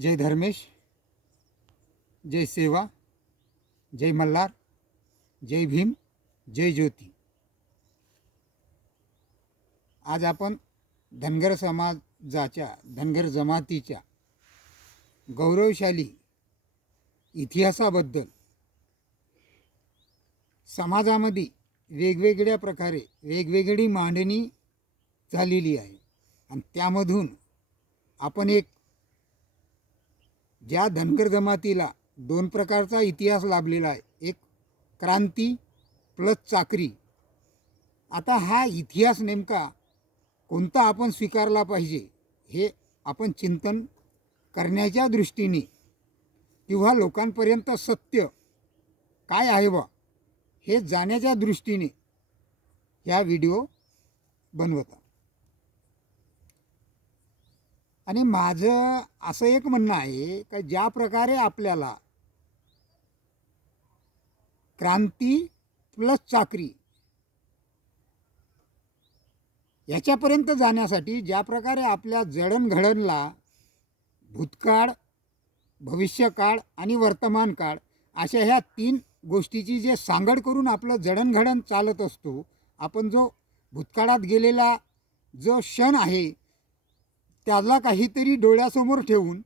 जय धर्मेश, जय सेवा, जय मल्हार, जय भीम, जय ज्योती. आज आपण धनगर समाजाच्या, धनगर जमातीच्या गौरवशाली इतिहासाबद्दल समाजामध्ये वेगवेगळ्या प्रकारे वेगवेगळी मांडणी झालेली आहे आणि त्यामधून आपण एक ज्या धनगर जमातीला दोन प्रकारचा इतिहास लाभलेला आहे, एक क्रांती प्लस चाकरी. आता हा इतिहास नेमका कोणता आपण स्वीकारला पाहिजे हे आपण चिंतन करण्याच्या दृष्टीने किंवा लोकांपर्यंत सत्य काय आहे बा हे जाण्याच्या दृष्टीने ह्या व्हिडिओ बनवता. आणि माझं असं एक म्हणणं आहे की ज्या प्रकारे आपल्याला क्रांती प्लस चाकरी याच्यापर्यंत जाण्यासाठी ज्या प्रकारे आपल्या जडणघडणला भूतकाळ, भविष्यकाळ आणि वर्तमान काळ अशा ह्या तीन गोष्टीची जे सांगड करून आपलं जडणघडण चालत असतो, आपण जो भूतकाळात गेलेला जो क्षण आहे त्याला काहीतरी डोळ्यासमोर ठेवून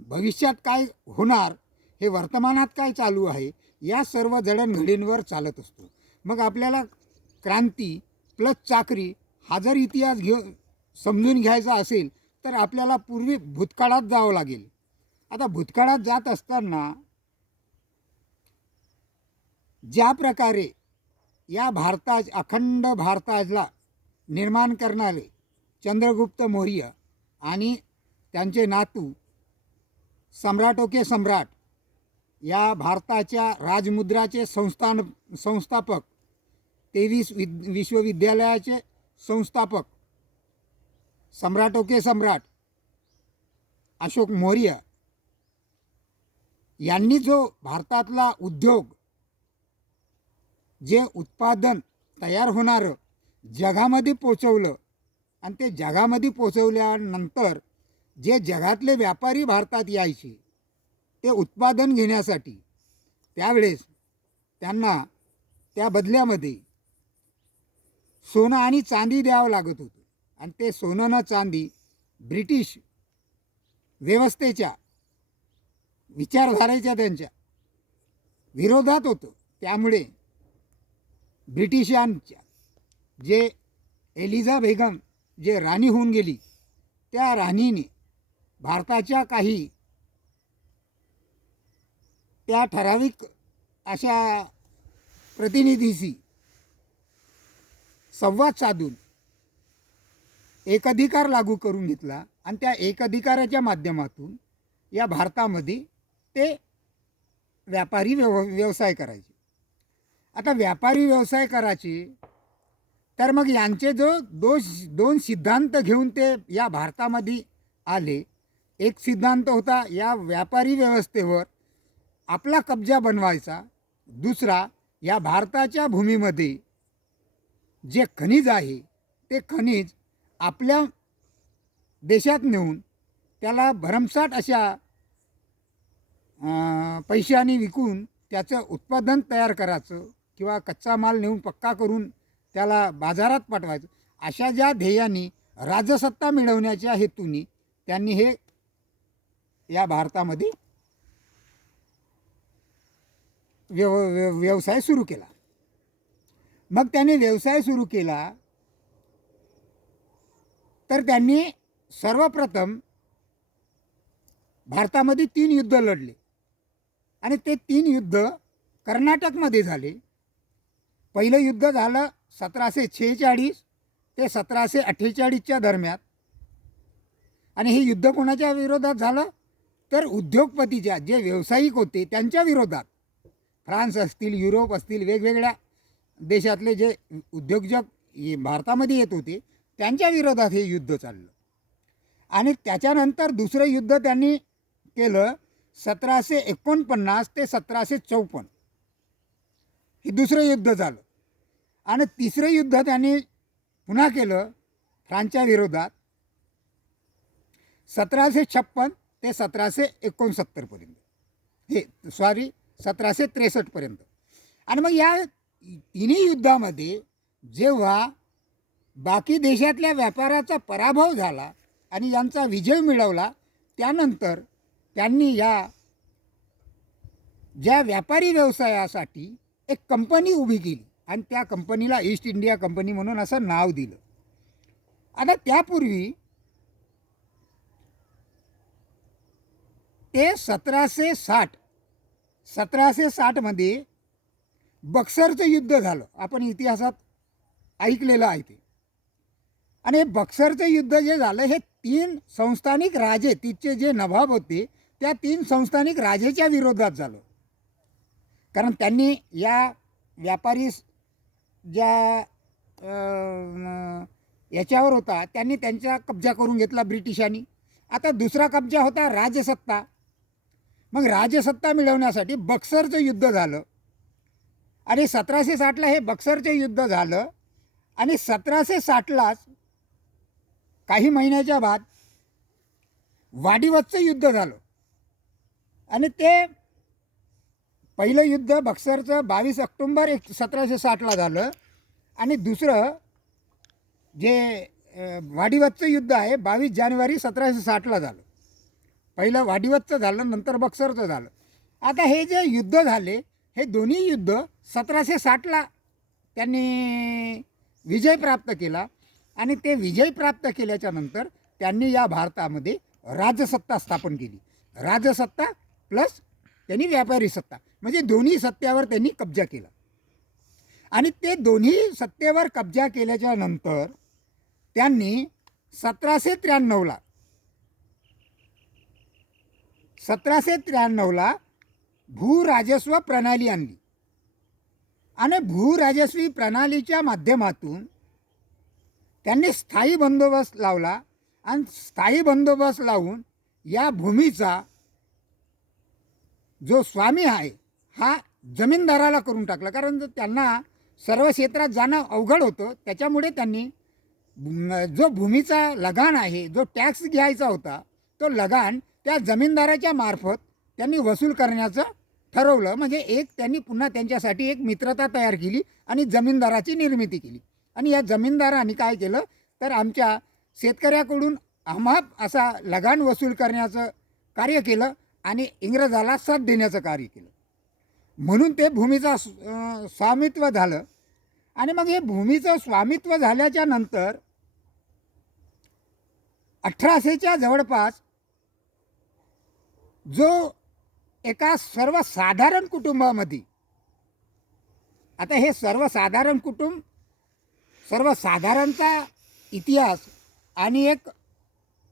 भविष्यात काय होणार, हे वर्तमानात काय चालू आहे, या सर्व जडणघडींवर चालत असतो. मग आपल्याला क्रांती प्लस चाकरी हा जर इतिहास समजून घ्यायचा असेल तर आपल्याला पूर्वी भूतकाळात जावं लागेल. आता भूतकाळात जात असताना ज्या प्रकारे या अखंड भारताला निर्माण करणारे चंद्रगुप्त मौर्य आणि त्यांचे नातू सम्राटों के सम्राट, या भारताच्या राजमुद्राचे संस्थापक, 23 विश्वविद्यालयाचे संस्थापक सम्राटों के सम्राट अशोक मौर्य यांनी जो भारतातला उद्योग, जे उत्पादन तयार होणारं जगामध्ये पोचवलं आणि ते जगामध्ये पोचवल्यानंतर जे जगातले व्यापारी भारतात यायचे ते उत्पादन घेण्यासाठी, त्यावेळेस त्यांना त्या बदल्यामध्ये सोनं आणि चांदी द्यावं लागत होतं. आणि ते सोनं न चांदी ब्रिटिश व्यवस्थेच्या, विचारधारेच्या त्यांच्या विरोधात होतं. त्यामुळे ब्रिटिशांच्या जे एलिझा बेगम जे राणी होऊन गेली, त्या राणीने भारताच्या काही त्या ठराविक अशा प्रतिनिधीशी संवाद साधून एकाधिकार लागू करून घेतला आणि त्या एकाधिकाराच्या माध्यमातून या भारतामध्ये ते व्यापारी व्यवसाय करायचे. आता व्यापारी व्यवसाय करायचे तर मग यांचे जो दोन सिद्धांत घेऊन ते या भारतामध्ये आले. एक सिद्धांत होता या व्यापारी व्यवस्थेवर आपला कब्जा बनवायचा. दुसरा, या भारताच्या भूमीमध्ये जे खनिज आहे ते खनिज आपल्या देशात नेऊन त्याला भरमसाठ अशा पैशाने विकून त्याचं उत्पादन तयार करायचं किंवा कच्चा माल नेऊन पक्का करून त्याला बाजारात पाठवायचं. अशा ज्या ध्येयाने राजसत्ता मिळवण्याच्या हेतूने त्यांनी हे या भारतामध्ये व्यवसाय सुरू केला. मग त्याने व्यवसाय सुरू केला तर त्यांनी सर्वप्रथम भारतामध्ये 3 युद्ध लढले आणि ते 3 युद्ध कर्नाटकमध्ये झाले. पहिलं युद्ध झालं 1746 ते 1748च्या दरम्यान. आणि हे युद्ध कोणाच्या विरोधात झालं तर उद्योगपतीच्या, जे व्यावसायिक होते त्यांच्या विरोधात. फ्रान्स असतील, युरोप असतील, वेगवेगळ्या देशातले जे उद्योजक भारतामध्ये येत होते त्यांच्या विरोधात हे युद्ध चाललं. आणि त्याच्यानंतर दुसरं युद्ध त्यांनी केलं 1749 ते 1754. हे दुसरं युद्ध झालं. आणि तिसरं युद्ध त्यांनी पुन्हा केलं फ्रान्सच्या विरोधात 1756 ते 1769पर्यंत, हे सॉरी 1763पर्यंत. आणि मग या तिन्ही युद्धामध्ये जेव्हा बाकी देशातल्या व्यापाराचा पराभव झाला आणि यांचा विजय मिळवला, त्यानंतर त्यांनी या ज्या व्यापारी व्यवसायासाठी एक कंपनी उभी केली आणि त्या कंपनीला ईस्ट इंडिया कंपनी म्हणून असं नाव दिलं. आता त्यापूर्वी ते 1760मध्ये बक्सरचं युद्ध झालं. आपण इतिहासात ऐकलेलं आहे ते. आणि हे बक्सरचं युद्ध जे झालं हे 3 संस्थानिक राजे, तिथचे जे नवाब होते त्या 3 संस्थानिक राजेच्या विरोधात झालं. कारण त्यांनी या व्यापारी ज्या याच्यावर होता त्यांनी त्यांचा कब्जा करून घेतला ब्रिटिशांनी. आता दुसरा कब्जा होता राजसत्ता. मग राजसत्ता मिळवण्यासाठी बक्सरचं युद्ध झालं आणि 1760ला हे बक्सरचं युद्ध झालं. आणि 1760लाच काही महिन्याच्या बाद वाडिवतचं युद्ध झालं. आणि ते पहिलं युद्ध बक्सरचं 22 ऑक्टोबर 1760ला झालं आणि दुसरं जे वाडिवतचं युद्ध आहे 22 जानेवारी 1760ला झालं. पहिलं वाडिवतचं झालं, नंतर बक्सरचं झालं. आता हे जे युद्ध झाले हे दोन्ही युद्ध 1760ला त्यांनी विजय प्राप्त केला. आणि ते विजय प्राप्त केल्याच्या नंतर त्यांनी या भारतामध्ये राजसत्ता स्थापन केली. राजसत्ता प्लस त्यांनी व्यापारी सत्ता, म्हणजे दोन्ही सत्तेवर त्यांनी कब्जा केला. आणि ते दोन्ही सत्तेवर कब्जा केल्याच्या नंतर त्यांनी 1793ला भूराजस्व प्रणाली आणली. आणि भूराजस्वी प्रणालीच्या माध्यमातून त्यांनी स्थायी बंदोबस्त लावला. आणि स्थायी बंदोबस्त लावून या भूमीचा जो स्वामी आहे हा जमीनदाराला करून टाकला. कारण त्यांना सर्व क्षेत्रात जाणं अवघड होतं. त्याच्यामुळे त्यांनी जो भूमीचा लगान आहे, जो टॅक्स घ्यायचा होता, तो लगान त्या जमीनदाराच्या मार्फत त्यांनी वसूल करण्याचं ठरवलं. म्हणजे एक त्यांनी पुन्हा त्यांच्यासाठी एक मित्रता तयार केली आणि जमीनदाराची निर्मिती केली. आणि या जमीनदारांनी काय केलं तर आमच्या शेतकऱ्याकडून अमाप असा लगान वसूल करण्याचं कार्य केलं आणि इंग्रजाला साथ देण्याचं कार्य केलं. म्हणून ते भूमीचं स्वामित्व झालं. आणि मग हे भूमीचं स्वामित्व झाल्याच्या नंतर 1800च्या जवळपास जो एका सर्वसाधारण कुटुंबामध्ये, आता हे सर्वसाधारण कुटुंब, सर्वसाधारणचा इतिहास आणि एक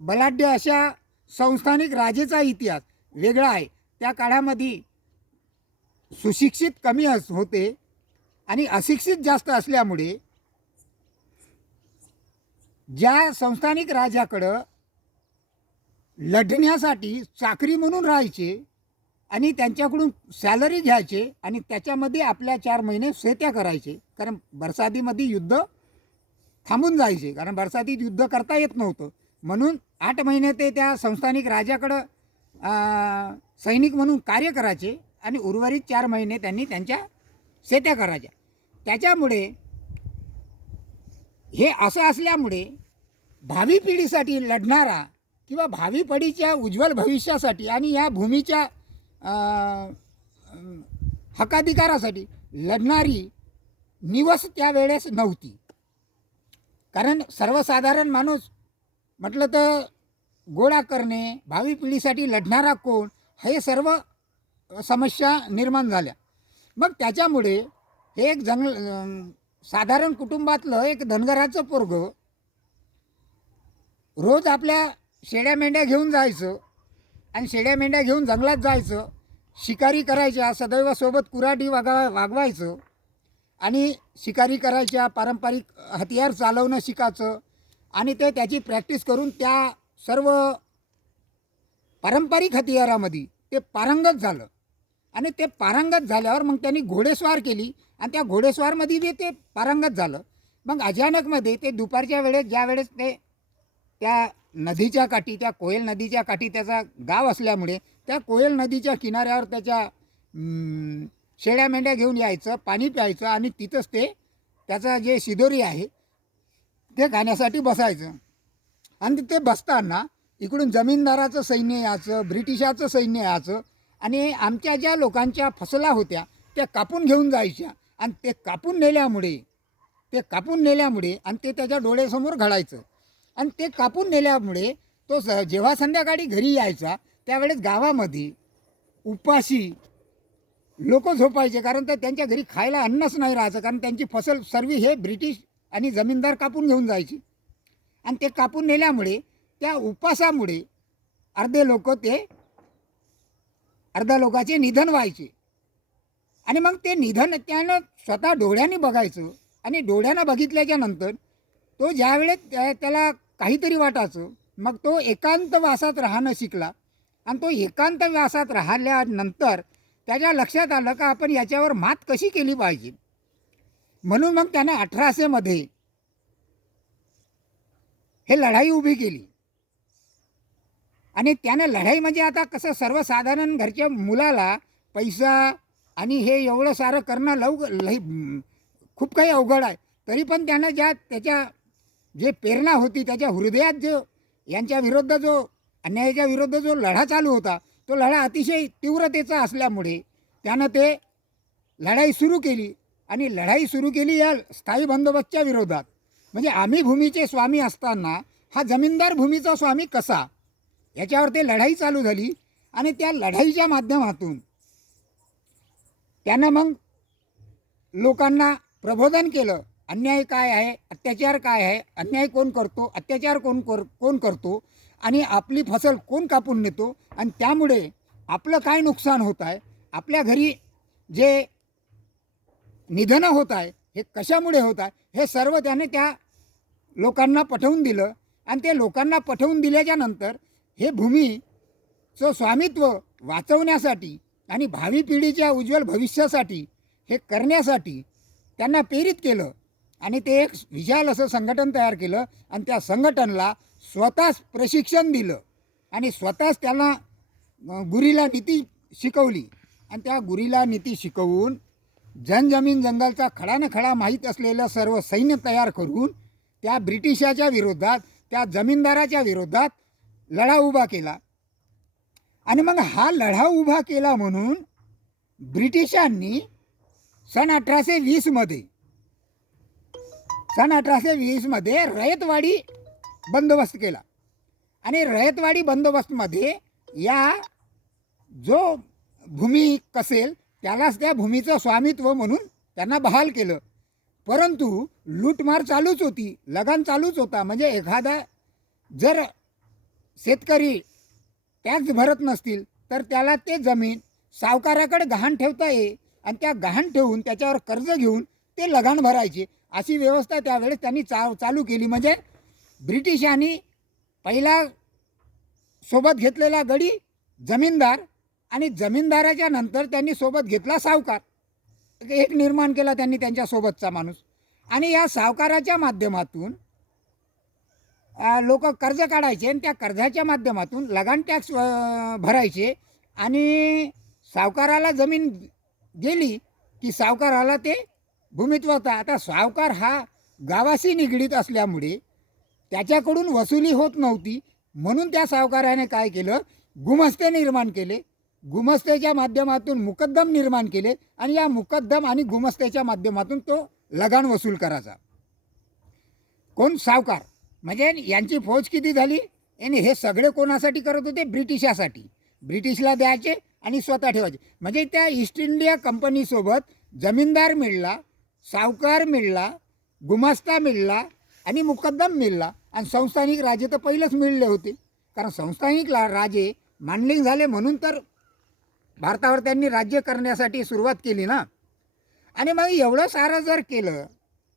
बलाढ्य अशा संस्थानिक राजेचा इतिहास वेगळा आहे. त्या काळामध्ये सुशिक्षित कमी होते आणि अशिक्षित जास्त असल्यामुळे ज्या संस्थानिक राजाकडं लढण्यासाठी चाकरी म्हणून राहायचे आणि त्यांच्याकडून सॅलरी घ्यायचे आणि त्याच्यामध्ये आपल्या 4 महिने शेत्या करायचे. कारण बरसातीमध्ये युद्ध थांबून जायचे, कारण बरसातीत युद्ध करता येत नव्हतं. म्हणून 8 महिने ते त्या संस्थानिक राजाकडं सैनिक म्हणून कार्य करायचे आणि उर्वरित 4 महिने त्यांनी त्यांच्या शेत्या करायच्या. त्याच्यामुळे हे असं असल्यामुळे भावी पिढीसाठी लढणारा किंवा भावी पिढीच्या उज्ज्वल भविष्यासाठी आणि या भूमीच्या हक्काधिकारासाठी लढणारी निवस त्यावेळेस नव्हती. कारण सर्वसाधारण माणूस म्हटलं तर गोळा करणे, भावी पिढीसाठी लढणारा कोण, हे सर्व समस्या निर्माण झाल्या. मग त्याच्यामुळे हे एक साधारण कुटुंबातलं एक धनगराचं पोरगं रोज आपल्या शेळ्या मेंढ्या घेऊन जायचं आणि शेळ्या मेंढ्या घेऊन जंगलात जायचं, शिकारी करायच्या, सदैव सोबत कुऱ्हाडी वागवायचं आणि शिकारी करायच्या, पारंपरिक हतियार चालवणं शिकायचं आणि ते त्याची प्रॅक्टिस करून त्या सर्व पारंपरिक हतियारामध्ये ते पारंगत झालं. आणि ते पारंगत झाल्यावर मग त्यांनी घोडेस्वार केली आणि त्या घोडेस्वारमध्ये बी ते पारंगत झालं. मग अचानकमध्ये ते दुपारच्या वेळेस ज्या वेळेस ते त्या नदीच्या काठी, त्या कोयल नदीच्या काठी त्याचा गाव असल्यामुळे त्या कोयल नदीच्या किनाऱ्यावर त्याच्या शेळ्या मेंढ्या घेऊन यायचं, पाणी प्यायचं आणि तिथंच ते त्याचा जे शिदोरी आहे ते खाण्यासाठी बसायचं. आणि तिथे बसताना इकडून जमीनदाराचं सैन्य यायचं, ब्रिटिशाचं सैन्य यायचं आणि आमच्या ज्या लोकांच्या फसला होत्या त्या कापून घेऊन जायच्या. आणि ते कापून नेल्यामुळे आणि ते त्याच्या डोळ्यासमोर घडायचं. आणि ते कापून नेल्यामुळे तो जेव्हा संध्याकाळी घरी यायचा त्यावेळेस गावामध्ये उपाशी लोक झोपायचे, कारण तर त्यांच्या घरी खायला अन्नच नाही राहायचं, कारण त्यांची फसल सर्व हे ब्रिटिश आणि जमीनदार कापून घेऊन जायची. आणि ते कापून नेल्यामुळे त्या उपासामुळे अर्ध्या लोकांचे निधन व्हायचे. आणि मग ते निधन त्यानं स्वतः डोळ्यांनी बघायचं. आणि डोळ्यानं बघितल्याच्या नंतर तो ज्यावेळेस त्याला काहीतरी वाटायचं, मग तो एकांतवासात राहणं शिकला. आणि तो एकांतवासात राहिल्यानंतर त्याच्या लक्षात आलं का आपण याच्यावर मात कशी केली पाहिजे. म्हणून मग त्यानं 1800 मध्ये हे लढाई उभी केली. आणि त्यानं लढाई म्हणजे आता कसं सर्वसाधारण घरच्या मुलाला पैसा आणि हे एवढं सारं करणं खूप काही अवघड आहे. तरी पण त्यानं त्याच्या जे प्रेरणा होती त्याच्या हृदयात जो यांच्या विरुद्ध जो अन्यायाच्या विरुद्ध जो लढा चालू होता तो लढा अतिशय तीव्रतेचा असल्यामुळे त्यानं ते लढाई सुरू केली. आणि लढाई सुरू केली या स्थायी बंदोबस्तच्या विरोधात. म्हणजे आम्ही भूमीचे स्वामी असताना हा जमीनदार भूमीचा स्वामी कसा, याच्यावर ते लढाई चालू झाली. आणि त्या लढाईच्या माध्यमातून त्यानं मग लोकांना प्रबोधन केलं. अन्याय काय आहे, अत्याचार काय आहे, अन्याय कोण करतो, अत्याचार कोण करतो आणि आपली फसल कोण कापून नेतो आणि त्यामुळे आपलं काय नुकसान होत आहे, आपल्या घरी जे निधनं होत आहे हे कशामुळे होत आहे, हे सर्व त्याने त्या लोकांना पटवून दिलं. आणि ते लोकांना पटवून दिल्याच्या नंतर हे भूमीचं स्वामित्व वाचवण्यासाठी आणि भावी पिढीच्या उज्ज्वल भविष्यासाठी हे करण्यासाठी त्यांना प्रेरित केलं. आणि ते एक विशाल असं संघटन तयार केलं. आणि त्या संघटनला स्वतःच प्रशिक्षण दिलं आणि स्वतःच त्यांना गुरिल्ला नीती शिकवली. आणि त्या गुरिल्ला नीती शिकवून जमीन जंगलचा खडानं खडा माहीत असलेलं सर्व सैन्य तयार करून त्या ब्रिटिशाच्या विरोधात, त्या जमीनदाराच्या विरोधात लढा उभा केला. आणि मग हा लढा उभा केला म्हणून ब्रिटिशांनी सन 1820 मध्ये रयतवाडी बंदोबस्त केला. आणि रयतवाडी बंदोबस्तमध्ये या जो भूमी कसेल त्यालाच त्या भूमीचं स्वामित्व म्हणून त्यांना बहाल केलं. परंतु लूटमार चालूच होती, लगान चालूच होता. म्हणजे एखादा जर शेतकरी टॅक्स भरत नसतील तर त्याला ते जमीन सावकाराकडे गहाण ठेवता येईल आणि त्या गहाण ठेवून त्याच्यावर कर्ज घेऊन ते लगान भरायचे. अशी व्यवस्था त्यावेळेस त्यांनी चालू केली. म्हणजे ब्रिटिशांनी पहिला सोबत घेतलेला गडी जमीनदार आणि जमीनदाराच्या नंतर त्यांनी सोबत घेतला सावकार. एक निर्माण केला त्यांनी त्यांच्यासोबतचा माणूस. आणि या सावकाराच्या माध्यमातून लोक कर्ज काढायचे आणि त्या कर्जाच्या माध्यमातून लगान टॅक्स भरायचे. आणि सावकाराला जमीन गेली की सावकाराला ते भूमित्व होता. आता सावकार हा गावाशी निगडीत असल्यामुळे त्याच्याकडून वसुली होत नव्हती. म्हणून त्या सावकाराने काय केलं, गुमस्ते निर्माण केले. गुमस्तेच्या माध्यमातून मुकद्दम निर्माण केले आणि या मुकद्दम आणि गुमस्तेच्या माध्यमातून तो लगान वसूल करायचा. कोण, सावकार. म्हणजे यांची फौज किती झाली आणि हे सगळे कोणासाठी करत होते, ब्रिटिशासाठी. ब्रिटिशला द्यायचे आणि स्वतः ठेवायचे. म्हणजे त्या ईस्ट इंडिया कंपनीसोबत जमीनदार मिळला, सावकार मिळला, गुमास्ता मिळला आणि मुकद्दम मिळला. आणि संस्थानिक राजे तर पहिलेच मिळले होते, कारण संस्थानिक राजे मांडलिंग झाले म्हणून तर भारतावर त्यांनी राज्य करण्यासाठी सुरुवात केली ना. आणि मग एवढं सारं जर केलं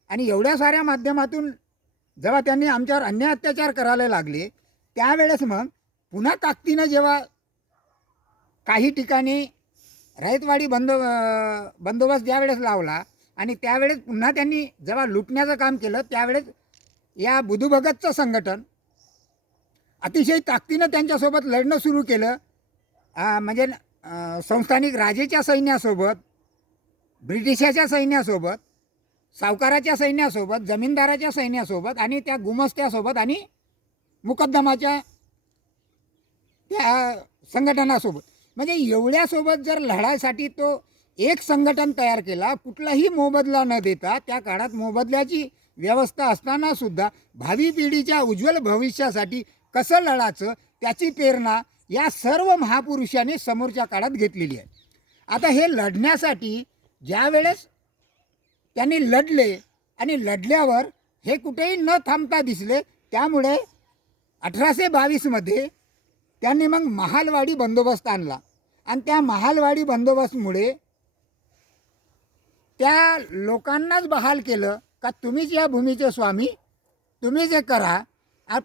आणि एवढ्या साऱ्या माध्यमातून जेव्हा त्यांनी आमच्यावर अन्याय अत्याचार करायला लागले त्यावेळेस मग पुन्हा ताकदीनं जेव्हा काही ठिकाणी रयतवाडी बंदोबस्त ज्यावेळेस लावला आणि त्यावेळेस पुन्हा त्यांनी जेव्हा लुटण्याचं काम केलं त्यावेळेस या बुधू भगतचं संघटन अतिशय ताकदीनं त्यांच्यासोबत लढणं सुरू केलं. म्हणजे संस्थानिक राजेच्या सैन्यासोबत, ब्रिटिशाच्या सैन्यासोबत, सावकाराच्या सैन्यासोबत, जमीनदाराच्या सैन्यासोबत आणि त्या गुमस्त्यासोबत आणि मुकद्दमाच्या त्या संघटनासोबत. म्हणजे एवढ्यासोबत जर लढायसाठी तो एक संघटन तयार केला, कुठलाही मोबदला न देता, त्या काळात मोबदल्याची व्यवस्था असताना सुद्धा भावी पिढीच्या उज्ज्वल भविष्यासाठी कसं लढायचं त्याची प्रेरणा या सर्व महापुरुषांनी समोरच्या काळात घेतलेली आहे. आता हे लढण्यासाठी ज्या वेळेस त्यांनी लढले आणि लढल्यावर हे कुठेही न थांबता दिसले, त्यामुळे 1822मध्ये त्यांनी मग महालवाडी बंदोबस्त आणला आणि त्या महालवाडी बंदोबस्तमुळे त्या लोकांनाच बहाल केलं का तुम्हीच या भूमीचे स्वामी, तुम्हीच हे करा.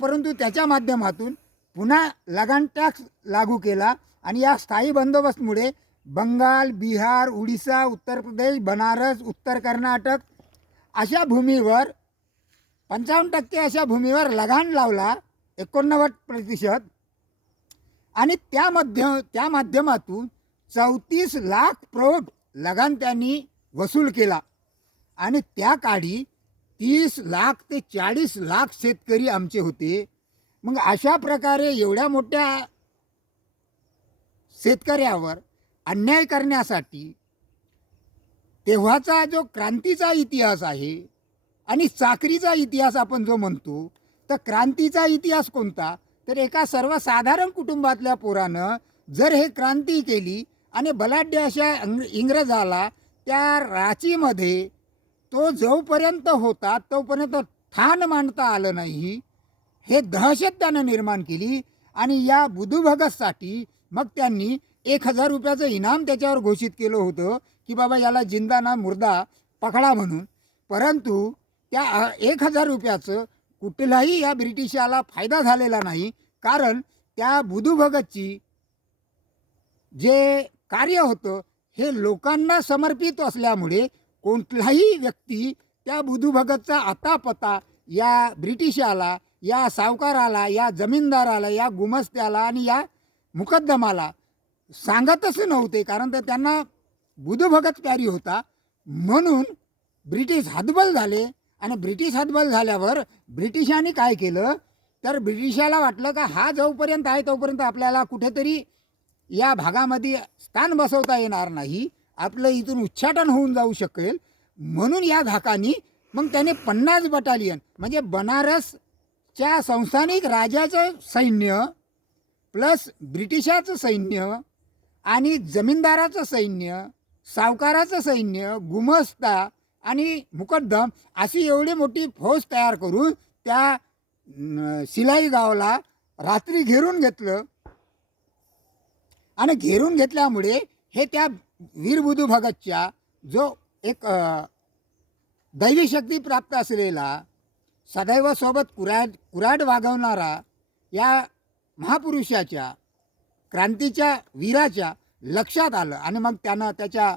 परंतु त्याच्या माध्यमातून पुन्हा लगान टॅक्स लागू केला आणि या स्थायी बंदोबस्तमुळे बंगाल, बिहार, उडीसा, उत्तर प्रदेश, बनारस, उत्तर कर्नाटक अशा भूमीवर 55% अशा भूमीवर लगान लावला, 89% आणि त्या माध्यमातून 34 लाख प्रौढ लगान त्यांनी वसूल केला आणि त्या काळी 30 लाख ते 40 लाख शेतकरी आमचे होते. मग अशा प्रकारे एवढ्या मोठ्या शेतकऱ्यावर अन्याय करण्यासाठी तेव्हाचा जो क्रांतीचा इतिहास आहे आणि चाकरीचा इतिहास आपण जो म्हणतो, तर क्रांतीचा इतिहास कोणता, तर एका सर्वसाधारण कुटुंबातल्या पोरानं जर हे क्रांती केली आणि बलाढ्य अशा इंग्रजाला त्या रांचीमध्ये तो जोपर्यंत होता तोपर्यंत ठाण मांडता आलं नाही, हे दहशत त्यानं निर्माण केली आणि या बुधुभगतसाठी मग त्यांनी 1000 रुपयाचं इनाम त्याच्यावर घोषित केलं होतं की बाबा याला जिंदा ना मुर्दा पकडा म्हणून. परंतु त्या 1000 रुपयाचं कुठलाही या ब्रिटिशाला फायदा झालेला नाही, कारण त्या बुधुभगतची जे कार्य होतं हे लोकांना समर्पित असल्यामुळे कोणताही व्यक्ती त्या बुधुभगतचा आतापता या ब्रिटिशाला, या सावकाराला, या जमीनदाराला, या गुमस्त्याला आणि या मुकद्दमाला सांगतच नव्हते, कारण तर त्यांना बुधुभगत प्यारी होता. म्हणून ब्रिटिश हतबल झाले आणि ब्रिटिश हतबल झाल्यावर ब्रिटिशांनी काय केलं, तर ब्रिटिशाला वाटलं का हा जोपर्यंत आहे तोपर्यंत आपल्याला कुठेतरी या भागामध्ये स्थान बसवता येणार नाही, आपलं इथून उच्चाटन होऊन जाऊ शकेल. म्हणून या धाकानी मग त्याने 50 बटालियन म्हणजे बनारसच्या संस्थानिक राजाचं सैन्य प्लस ब्रिटिशाचं सैन्य आणि जमीनदाराचं सैन्य, सावकाराचं सैन्य, गुमस्ता आणि मुकद्दम अशी एवढी मोठी फौज तयार करून त्या सिलाई गावाला रात्री घेरून घेतलं आणि घेरून घेतल्यामुळे हे त्या वीर बुधुभगतच्या जो एक दैवी शक्ती प्राप्त असलेला, सदैव सोबत कुऱ्हाड वागवणारा या महापुरुषाच्या, क्रांतीच्या वीराच्या लक्षात आलं आणि मग त्यानं त्याच्या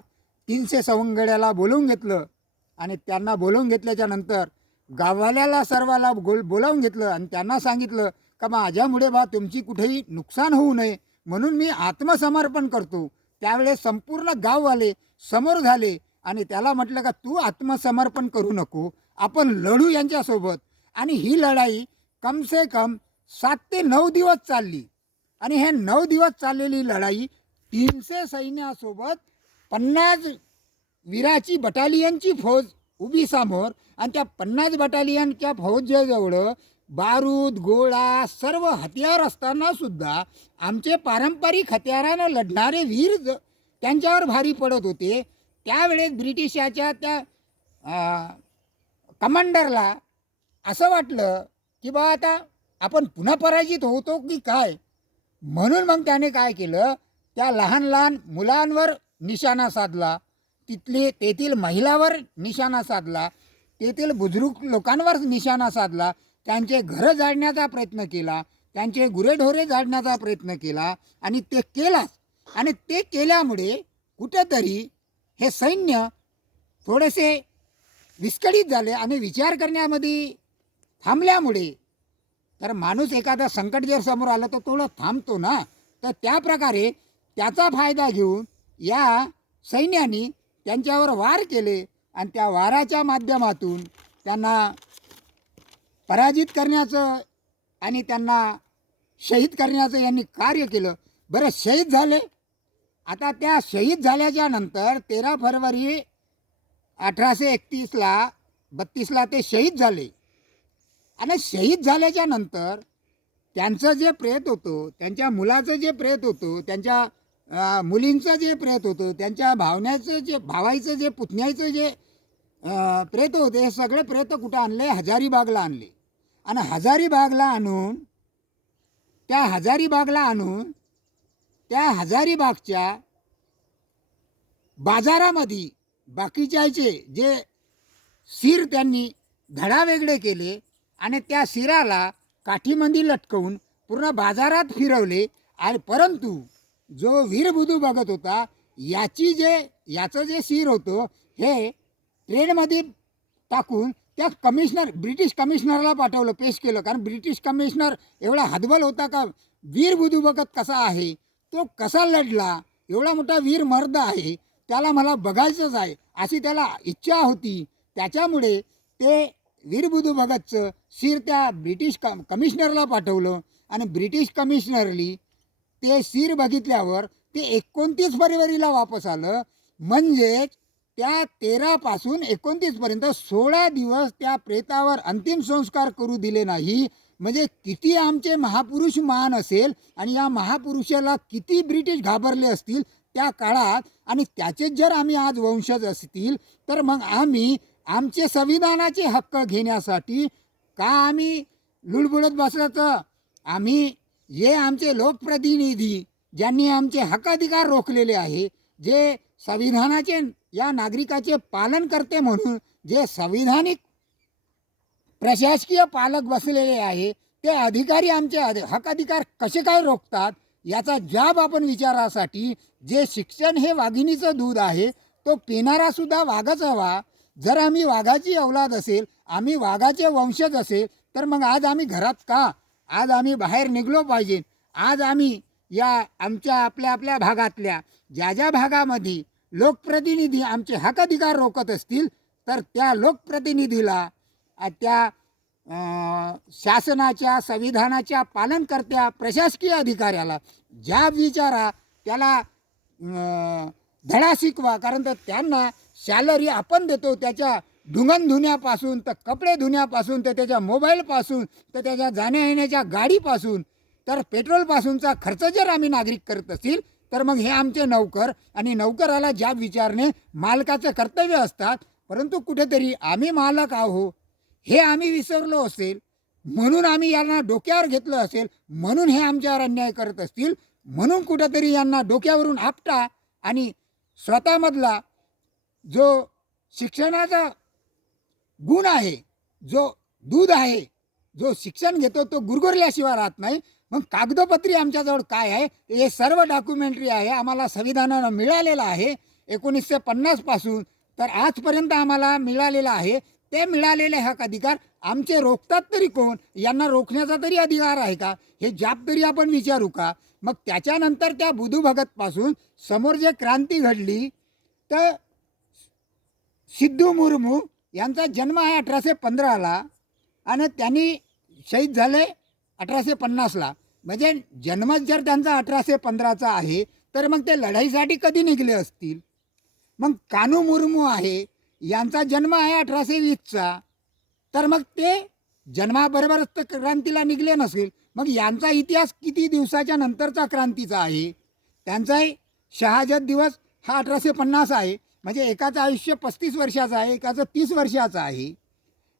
300 सवंगड्याला बोलवून घेतलं आणि त्यांना बोलवून घेतल्याच्या नंतर गाववाल्याला सर्वाला बोलावून घेतलं आणि त्यांना सांगितलं का माझ्यामुळे बा तुमची कुठेही नुकसान होऊ नये म्हणून मी आत्मसमर्पण करतो. त्यावेळेस संपूर्ण गाववाले समोर झाले आणि त्याला म्हटलं का तू आत्मसमर्पण करू नको, आपण लढू यांच्यासोबत. आणि ही लढाई कमसे कम 7 ते 9 दिवस चालली आणि हे 9 दिवस चाललेली लढाई 300 सैन्यासोबत 50 वीराची बटालियनची फौज उभी समोर आणि त्या 50 बटालियनच्या फौजेजवळ बारूद, गोळा, सर्व हत्यार असताना सुद्धा आमचे पारंपरिक हत्यारानं लढणारे वीर त्यांच्यावर भारी पडत होते. त्यावेळेस ब्रिटिशाच्या त्या कमांडरला असं वाटलं की बा आता आपण पुन्हा पराजित होतो की काय, म्हणून मग त्याने काय केलं, त्या लहान लहान मुलांवर निशाणा साधला, तेथील महिलावर निशाणा साधला, तेथील बुजुर्ग लोकांवर निशाणा साधला, त्यांचे घरं जाळण्याचा प्रयत्न केला, त्यांचे गुरेढोरे जाळण्याचा प्रयत्न केला आणि ते केलाच. आणि ते केल्यामुळे कुठेतरी हे सैन्य थोडेसे विस्कळीत झाले आणि विचार करण्यामध्ये थांबल्यामुळे कारण माणूस एखादा संकट जर समोर आलं तर थोडं थांबतो ना. तर त्या प्रकारे त्याचा फायदा घेऊन या सैन्याने त्यांच्यावर वार केले आणि त्या वाराच्या माध्यमातून त्यांना पराजित करण्याचं आणि त्यांना शहीद करण्याचं यांनी कार्य केलं. बरं, शहीद झाले. आता त्या शहीद झाल्याच्या नंतर 13 फरवरी 1831ला 32ला ते शहीद झाले. आणि शहीद झाल्याच्या नंतर त्यांचं जे प्रेत होतं, त्यांच्या मुलाचं जे प्रेत होतं, त्यांच्या मुलींचं जे प्रेत होतं, त्यांच्या भावाचं जे पुतण्याचं जे प्रेत होते, हे सगळे प्रेत कुठं आणले? हजारीबागला आणले. आणि हजारीबागच्या बाजारामध्ये बाकीच्याचे जे शिर त्यांनी धडा वेगळे केले आणि त्या शिराला काठीमध्ये लटकवून पूर्ण बाजारात फिरवले. आणि परंतु जो वीरबुधू भगत होता याचं जे शिर होतं हे ट्रेनमध्ये टाकून त्या ब्रिटिश कमिशनरला पाठवलं, पेश केलं. कारण ब्रिटिश कमिशनर एवढा हतबल होता का वीरबुधू भगत कसा आहे, तो कसा लढला, एवढा मोठा वीर मर्द आहे, त्याला मला बघायचंच आहे अशी त्याला इच्छा होती. त्याच्यामुळे ते वीरबुधू भगतचं शिर त्या ब्रिटिश कमिशनरला पाठवलं आणि ब्रिटिश कमिशनरनी ते शिर बघितल्यावर ते 29 फरवरीला वापस आलं. म्हणजेच त्या 13 पासून 29पर्यंत 16 दिवस त्या प्रेतावर अंतिम संस्कार करू दिले नाही. म्हणजे किती आमचे महापुरुष महान असेल आणि या महापुरुषाला किती ब्रिटिश घाबरले असतील त्या काळात. आणि त्याचेच जर आम्ही आज वंशज असतील तर मग आम्ही आमचे संविधानाचे हक्क घेण्यासाठी का आम्ही लुडबुडत बसल्याचं? आम्ही जे आमचे लोकप्रतिनिधी ज्यांनी आमचे हक्काधिकार रोखलेले आहे, जे संविधानाचे या नागरिकाचे पालन करते म्हणून जे संविधानिक प्रशासकीय पालक बसलेले आहे, ते अधिकारी आमचे हक्काधिकार कसे काय रोखतात याचा जबाब आपण विचारासाठी जे शिक्षण हे वाघिणीचं दूध आहे तो पिणारा सुद्धा वाघच हवा. जर आम्ही वाघाची औलाद असेल, आम्ही वाघाचे वंशज असेल तर मग आज आम्ही घरात का? आज आम्ही बाहेर निघलो पाहिजे. आज आम्ही या आमच्या आपल्या भागातल्या ज्या भागामध्ये लोकप्रतिनिधी आमचे हक्काधिकार रोखत असतील तर त्या लोकप्रतिनिधीला त्या शासनाच्या संविधानाच्या पालनकर्त्या प्रशासकीय अधिकाऱ्याला ज्या विचारा, त्याला धडा शिकवा. कारण तर त्यांना सॅलरी आपण देतो, त्याच्या धुंगण धुण्यापासून तर कपडे धुण्यापासून तर त्याच्या मोबाईलपासून तर त्याच्या जाण्या येण्याच्या गाडीपासून तर पेट्रोलपासूनचा खर्च जर आम्ही नागरिक करत असतील तर मग हे आमचे नौकर आणि नौकराला ज्या विचारणे मालकाचं कर्तव्य असतात. परंतु कुठेतरी आम्ही मालक आहो हे आम्ही विसरलो असेल, म्हणून आम्ही यांना डोक्यावर घेतलं असेल, म्हणून हे आमच्यावर अन्याय करत असतील. म्हणून कुठेतरी यांना डोक्यावरून आपटा आणि स्वतःमधला जो शिक्षणाचा गुण आहे, जो दूध आहे, जो शिक्षण घेतो तो गुरगुरल्याशिवाय राहत नाही. मग कागदोपत्री आमच्याजवळ काय आहे हे सर्व डॉक्युमेंटरी आहे, आम्हाला संविधानानं मिळालेलं आहे 1950 पासून तर आजपर्यंत आम्हाला मिळालेला आहे. ते मिळालेले हक अधिकार आमचे रोखतात तरी कोण? यांना रोखण्याचा तरी अधिकार आहे का? हे जाब तरी आपण विचारू का? मग त्याच्यानंतर त्या बुधू भगतपासून समोर जे क्रांती घडली तर सिद्धू मुर्मू यांचा जन्म आहे 1815ला आणि त्यांनी शहीद झाले 1850ला. म्हणजे जन्मच जर त्यांचा 1815चा आहे तर मग ते लढाईसाठी कधी निघले असतील? मग कानू मुर्मू आहे, यांचा जन्म आहे 1820चा, तर मग ते जन्माबरोबरच तर क्रांतीला निघले नसेल. मग यांचा इतिहास किती दिवसाच्या नंतरचा क्रांतीचा आहे? त्यांचाही शहाजत दिवस हा 1850 आहे. म्हणजे एकाचं आयुष्य 35 वर्षाचं आहे, एकाचं 30 वर्षाचं आहे.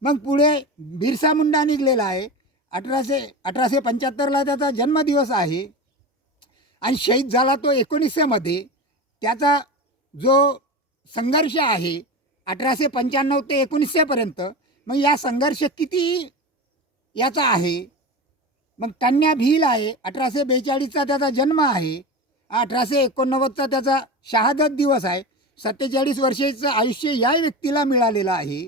मग पुढे बिरसा मुंडा निघलेला आहे 1875ला त्याचा जन्मदिवस आहे आणि शहीद झाला तो 1900मध्ये. त्याचा जो संघर्ष आहे 1895 ते 1900पर्यंत, मग या संघर्ष किती याचा आहे? मग टन्या भील आहे 1842चा त्याचा जन्म आहे, 1889चा त्याचा शहादत दिवस आहे. 47 वर्षाचं आयुष्य या व्यक्तीला मिळालेलं आहे.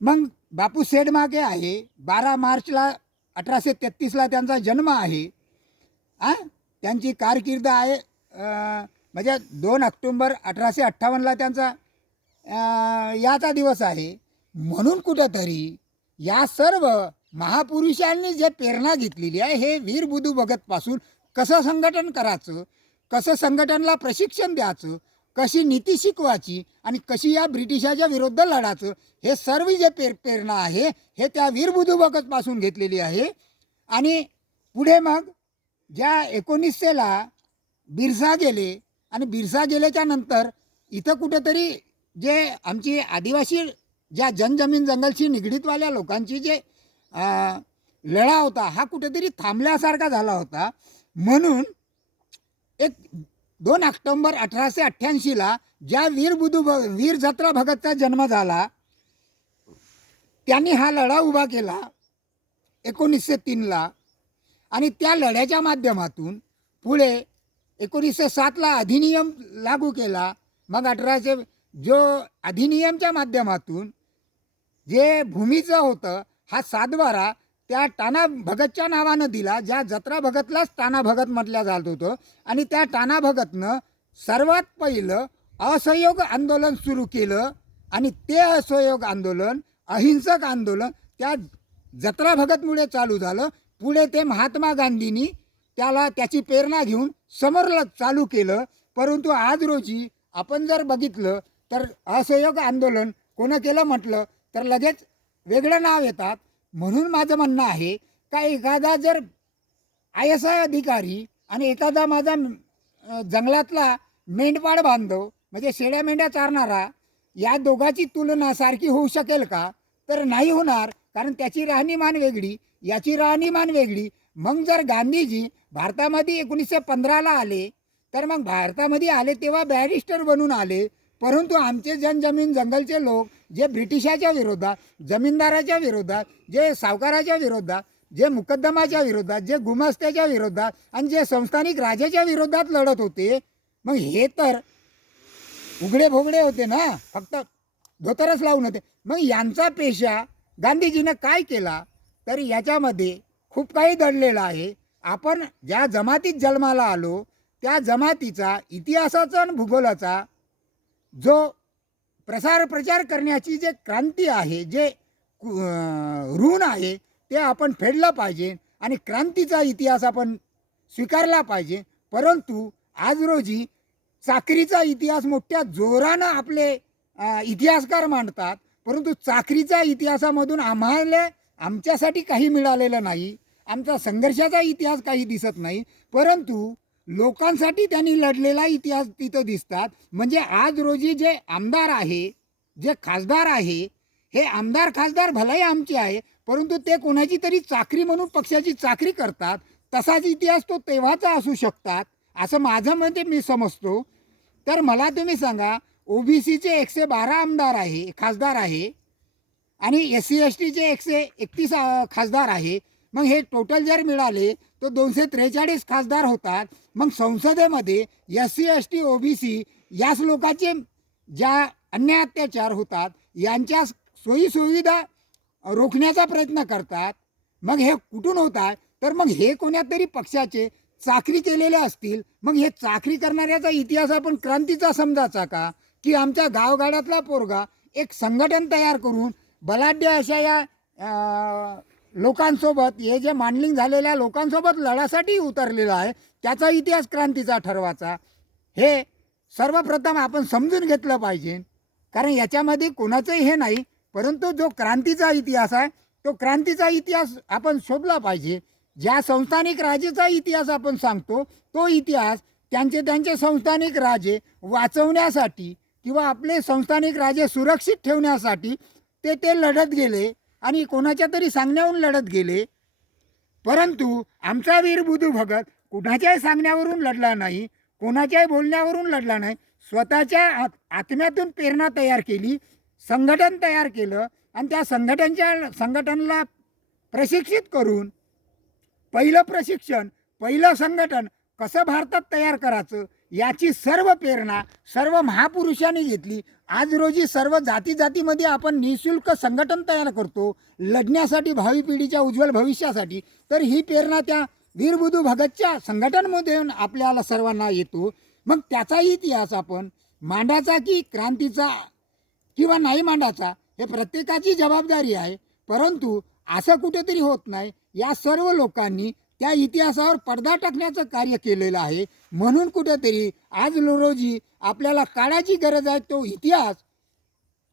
मग बापू सेडमाके आहे 12 मार्चला 1833ला त्यांचा जन्म आहे. त्यांची कारकीर्द आहे म्हणजे 2 ऑक्टोंबर 1858ला त्यांचा याचा दिवस आहे. म्हणून कुठंतरी या सर्व महापुरुषांनी जे प्रेरणा घेतलेली आहे, हे वीर बुधू भगतपासून कसं संघटन करायचं, कसं संघटनला प्रशिक्षण द्यायचं, कशी नीती शिकवायची आणि कशी या ब्रिटिशाच्या विरुद्ध लढायचं, हे सर्व जे प्रेरणा आहे हे त्या वीर बुधू भगतपासून घेतलेली आहे. आणि पुढे मग ज्या 1900ला बिरसा गेले आणि बिरसा गेल्याच्या नंतर इथं कुठेतरी जे आमची आदिवासी ज्या जनजमीन जंगलशी निगडीतवाल्या लोकांची जे लढा होता हा कुठेतरी थांबल्यासारखा झाला होता. म्हणून 2 ऑक्टोंबर 1888ला ज्या वीर जत्रा भगतचा जन्म झाला त्यांनी हा लढा उभा केला 1903ला. आणि त्या लढ्याच्या माध्यमातून पुढे 1907ला अधिनियम लागू केला. मग जो अधिनियमच्या माध्यमातून जे भूमीचं होतं हा 7/12 त्या टाना भगतच्या नावानं दिला. ज्या जत्रा भगतलाच टाना भगत म्हटलं जात होतं. आणि त्या टाना भगतनं सर्वात पहिलं असहयोग आंदोलन सुरू केलं आणि ते असहयोग आंदोलन अहिंसक आंदोलन त्या जत्रा भगतमुळे चालू झालं. पुढे ते महात्मा गांधींनी त्याची प्रेरणा घेऊन समोर चालू केलं. परंतु आज रोजी आपण जर बघितलं तर असहयोग आंदोलन कोणं केलं म्हटलं तर लगेच वेगळं नाव येतात. म्हणून माझं म्हणणं आहे का एखादा जर ISI अधिकारी आणि एखादा माझा जंगलातला मेंढपाळ बांधव म्हणजे शेळ्या मेंढ्या चारणारा या दोघांची तुलना सारखी होऊ शकेल का? तर नाही होणार. कारण त्याची राहणीमान वेगळी, याची राहणीमान वेगळी. मग जर गांधीजी भारतामध्ये 1915ला आले तर मग भारतामध्ये आले तेव्हा बॅरिस्टर बनून आले. परंतु आमचे जनजमीन जंगलचे लोक जे ब्रिटिशाच्या विरोधात, जमीनदाराच्या विरोधात, जे सावकाराच्या विरोधात, जे मुकद्दमाच्या विरोधात, जे गुमास्त्याच्या विरोधात आणि जे संस्थानिक राजाच्या विरोधात लढत होते, मग हे तर उघडे भोगडे होते ना, फक्त धोतरच लावून होते. मग यांचा पेशा गांधीजीनं काय केला तर याच्यामध्ये खूप काही दडलेलं आहे. आपण ज्या जमातीत जन्माला आलो त्या जमातीचा इतिहासाचा आणि भूगोलाचा जो प्रचार करण्याची जे क्रांती आहे, जे ऋण आहे ते आपण फेडलं पाहिजे आणि क्रांतीचा इतिहास आपण स्वीकारला पाहिजे. परंतु आज रोजी चाकरीचा इतिहास मोठ्या जोरानं आपले इतिहासकार मांडतात. परंतु चाकरीच्या इतिहासामधून आमच्यासाठी काही मिळालेलं नाही. आमचा संघर्षाचा इतिहास काही दिसत नाही. परंतु लोकांसाठी त्यांनी लढलेला इतिहास तिथं दिसतात. म्हणजे आज रोजी जे आमदार आहे, जे खासदार आहे, हे आमदार खासदार भलाई आमचे आहे, परंतु ते कोणाची तरी चाकरी म्हणून पक्षाची चाकरी करतात. तसाच इतिहास तो तेव्हाचा असू शकतात असं माझं म्हणजे मी समजतो. तर मला तुम्ही सांगा, OBCचे 112 आमदार आहे, खासदार आहे आणि SC STचे 131 खासदार आहे. मग हे टोटल जर मिळाले तर 243 खासदार होतात. मग संसदेमध्ये SC ST OBC याच लोकांचे ज्या अन्याय अत्याचार होतात यांच्या सोयीसुविधा रोखण्याचा प्रयत्न करतात. मग हे कुठून होत आहे तर मग हे कोण्यातरी पक्षाचे चाकरी केलेले असतील. मग हे चाकरी करणाऱ्याचा इतिहास आपण क्रांतीचा समजायचा का? की आमच्या गावगाड्यातला पोरगा एक संघटन तयार करून बलाढ्य अशा या लोकांसोबत, हे जे मांडलिंग झालेल्या लोकांसोबत लढासाठी उतरलेला आहे, त्याचा इतिहास क्रांतीचा ठरवायचा. हे सर्वप्रथम आपण समजून घेतलं पाहिजे. कारण याच्यामध्ये कोणाचंही हे नाही, परंतु जो क्रांतीचा इतिहास आहे तो क्रांतीचा इतिहास आपण शोधला पाहिजे. ज्या संस्थानिक राजेचा इतिहास आपण सांगतो तो इतिहास त्यांचे संस्थानिक राजे वाचवण्यासाठी किंवा आपले संस्थानिक राजे सुरक्षित ठेवण्यासाठी ते लढत गेले आणि कोणाच्या तरी सांगण्यावरून लढत गेले. परंतु आमचा वीर बुधू भगत कुणाच्याही सांगण्यावरून लढला नाही, कोणाच्याही बोलण्यावरून लढला नाही. स्वतःच्या आत्म्यातून प्रेरणा तयार केली, संघटन तयार केलं आणि त्या संघटनला प्रशिक्षित करून पहिलं प्रशिक्षण, पहिलं संघटन कसं भारतात तयार करायचं याची सर्व प्रेरणा सर्व महापुरुषांनी घेतली. आज रोजी सर्व जाती जातीमध्ये आपण निःशुल्क संघटन तयार करतो लढण्यासाठी, भावी पिढीच्या उज्ज्वल भविष्यासाठी. तर ही प्रेरणा त्या वीर बुधू भगतच्या संघटनमधून आपल्याला सर्वांना येतो. मग त्याचा इतिहास आपण मांडायचा की क्रांतीचा किंवा नाही मांडायचा हे प्रत्येकाची जबाबदारी आहे. परंतु असं कुठेतरी होत नाही. या सर्व लोकांनी त्या इतिहासावर पडदा टाकण्याचं कार्य केलेलं आहे. म्हणून कुठेतरी आज रोजी आपल्याला काळाची गरज आहे. तो इतिहास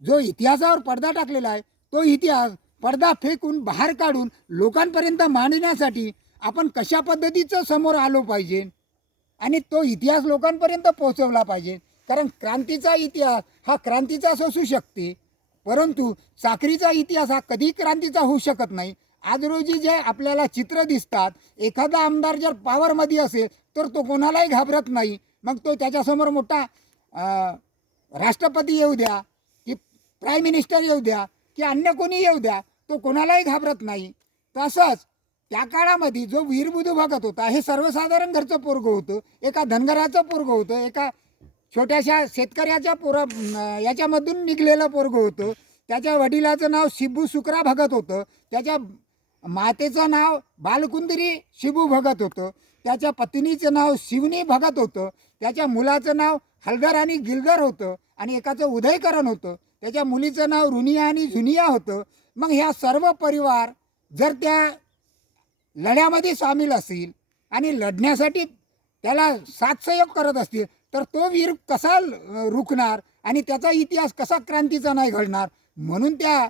जो इतिहासावर पडदा टाकलेला आहे तो इतिहास पडदा फेकून बाहेर काढून लोकांपर्यंत मांडण्यासाठी आपण कशा पद्धतीचं समोर आलो पाहिजे आणि तो इतिहास लोकांपर्यंत पोहोचवला पाहिजे. कारण क्रांतीचा इतिहास हा क्रांतीचाच असू शकते, परंतु चाकरीचा इतिहास हा कधी क्रांतीचा होऊ शकत नाही. आज रोजी जे आपल्याला चित्र दिसतात, एखादा आमदार जर पॉवरमध्ये असेल तर तो कोणालाही घाबरत नाही. मग तो त्याच्यासमोर मोठा राष्ट्रपती येऊ द्या की प्राईम मिनिस्टर येऊ द्या की अन्य कोणी येऊ द्या, तो कोणालाही घाबरत नाही. तसंच त्या काळामध्ये जो वीरबुधू भगत होता हे सर्वसाधारण घरचं पोरगं होतं, एका धनगराचं पोरगं होतं, एका छोट्याशा शेतकऱ्याच्या याच्यामधून निघलेलं पोरगं होतं. त्याच्या वडिलाचं नाव शिबू सुकरा भगत होतं, त्याच्या मातेचं नाव बालकुंदरी शिबू भगत होतं, त्याच्या पत्नीचं नाव शिवनी भगत होतं, त्याच्या मुलाचं नाव हलदर आणि गिलदर होतं आणि एकाचं उदयकरण होतं, त्याच्या मुलीचं नाव रुनिया आणि झुनिया होतं. मग ह्या सर्व परिवार जर त्या लढ्यामध्ये सामील असतील आणि लढण्यासाठी त्याला साथ सहयोग करत असतील तर तो वीर कसा रुकणार आणि त्याचा इतिहास कसा क्रांतीचा नाही घडणार. म्हणून त्या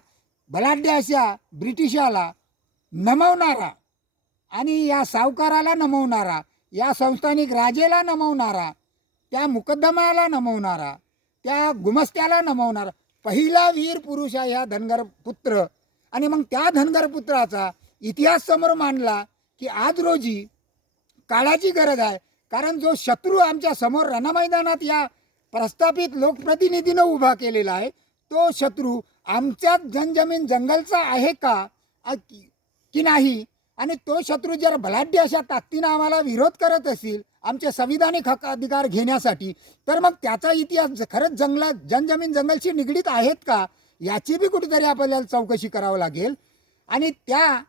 बलाढ्य अशा ब्रिटिशाला नमवणारा आणि या सावकाराला नमवणारा, या संस्थानिक राजेला नमवणारा, त्या मुकद्दमाला नमवणारा, त्या गुमस्त्याला नमवणारा पहिला वीर पुरुष आहे ह्या धनगर पुत्र. आणि मग त्या धनगर पुत्राचा इतिहास समोर मांडला की आज रोजी काळाची गरज आहे. कारण जो शत्रू आमच्या समोर रणमैदानात या प्रस्थापित लोकप्रतिनिधीनं उभा केलेला आहे तो शत्रू आमच्याच जनजमीन जंगलचा आहे का की नाही. आणि तो शत्रू जर बलाढ्य अशा ताकदीनं आम्हाला विरोध करत असेल आमचे संविधानिक हक्क अधिकार घेण्यासाठी तर मग त्याचा इतिहास खरंच जनजमीन जंगलशी निगडीत आहेत का याची बी कुठेतरी आपल्याला चौकशी करावं लागेल. आणि त्या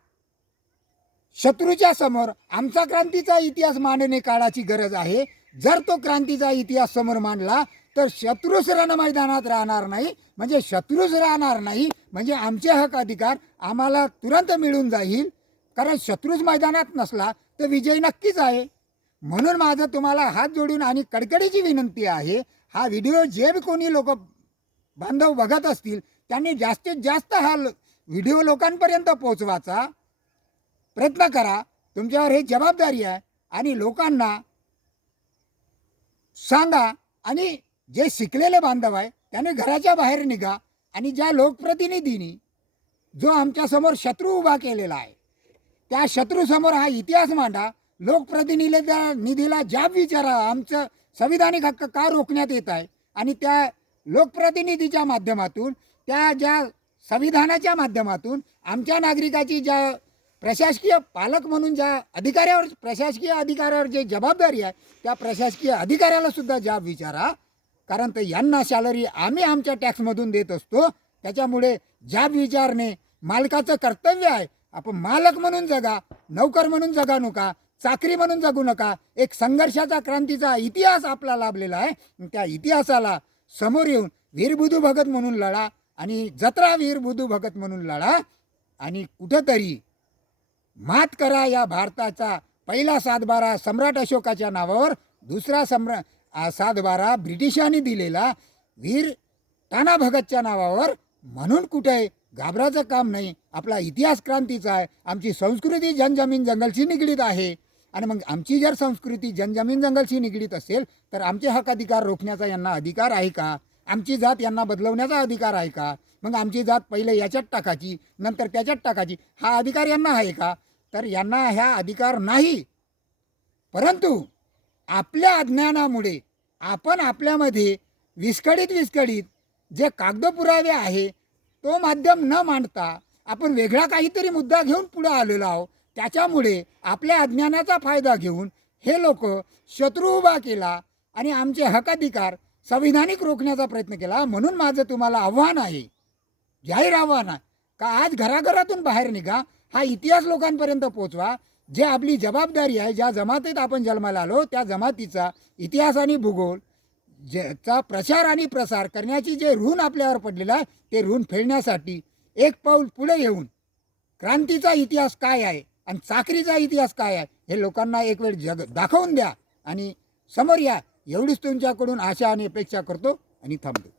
शत्रूच्या समोर आमचा क्रांतीचा इतिहास मांडणे काळाची गरज आहे. जर तो क्रांतीचा इतिहास समोर मांडला तर शत्रूच रणमैदानात राहणार नाही, म्हणजे शत्रूच राहणार नाही म्हणजे आमचे हक अधिकार आम्हाला तुरंत मिळून जाईल. कारण शत्रूच मैदानात नसला तर विजय नक्कीच आहे. म्हणून माझं तुम्हाला हात जोडून आणि कडकडीची विनंती आहे, हा व्हिडिओ जे कोणी लोक बांधव बघत असतील त्यांनी जास्तीत जास्त हा व्हिडिओ लोकांपर्यंत पोहोचवायचा प्रयत्न करा. तुमच्यावर हे जबाबदारी आहे. आणि लोकांना सांगा आणि जे शिकलेले बांधव आहे त्याने घराच्या बाहेर निघा आणि ज्या लोकप्रतिनिधींनी जो आमच्यासमोर शत्रू उभा केलेला आहे त्या शत्रूसमोर हा इतिहास मांडा. लोकप्रतिनिधीला जाब विचारा, आमचं संविधानिक हक्क का रोखण्यात येत आहे आणि त्या लोकप्रतिनिधीच्या माध्यमातून त्या ज्या संविधानाच्या माध्यमातून आमच्या नागरिकाची ज्या प्रशासकीय पालक म्हणून ज्या अधिकाऱ्यावर प्रशासकीय अधिकाऱ्यावर जे जबाबदारी आहे त्या प्रशासकीय अधिकाऱ्याला सुद्धा जाब विचारा. कारण तर यांना सॅलरी आम्ही आमच्या टॅक्समधून देत असतो, त्याच्यामुळे जाब विचारणे मालकाचं कर्तव्य आहे. आपण मालक म्हणून जगा, नौकर म्हणून जगा नका, चाकरी म्हणून जगू नका. एक संघर्षाचा क्रांतीचा इतिहास आपला लाभलेला आहे. त्या इतिहासाला समोर येऊन वीरबुधू भगत म्हणून लढा आणि जत्रा वीरबुधू भगत म्हणून लढा आणि कुठंतरी मात करा. या भारताचा पहिला सातबारा सम्राट अशोकाच्या नावावर, दुसरा सातबारा ब्रिटिशांनी दिलेला वीर ताना भगतच्या नावावर. म्हणून कुठे घाबराचं काम नाही. आपला इतिहास क्रांतीचा आहे. आमची संस्कृती जनजमीन जंगलशी निगडीत आहे आणि मग आमची जर संस्कृती जनजमीन जंगलशी निगडीत असेल तर आमचे हक अधिकार रोखण्याचा यांना अधिकार आहे का? आमची जात यांना बदलवण्याचा अधिकार आहे का? मग आमची जात पहिले याच्यात टाकायची नंतर त्याच्यात टाकायची हा अधिकार यांना आहे का? तर यांना ह्या अधिकार नाही. परंतु आपल्या अज्ञानामुळे आपण आपल्यामध्ये विस्कळीत जे कागदपुरावे आहे तो माध्यम न मांडता आपण वेगळा काहीतरी मुद्दा घेऊन पुढे आलेलो आहोत. त्याच्यामुळे आपल्या अज्ञानाचा फायदा घेऊन हे लोक शत्रू उभा केला आणि आमचे हक्काधिकार संविधानिक रोखण्याचा प्रयत्न केला. म्हणून माझं तुम्हाला आव्हान आहे, जाहीर आव्हान आहे का आज घराघरातून बाहेर निघा, हा इतिहास लोकांपर्यंत पोचवा. जे आपली जबाबदारी आहे, ज्या जमातीत आपण जन्माला आलो त्या जमातीचा इतिहास आणि भूगोल ज्याचा प्रचार आणि प्रसार करण्याची जे ऋण आपल्यावर पडलेलं आहे ते ऋण फेडण्यासाठी एक पाऊल पुढे येऊन क्रांतीचा इतिहास काय आहे आणि चाकरीचा इतिहास काय आहे हे लोकांना एक वेळ दाखवून द्या आणि समोर या. एवढीच तुमच्याकडून आशा आणि अपेक्षा करतो आणि थांबतो.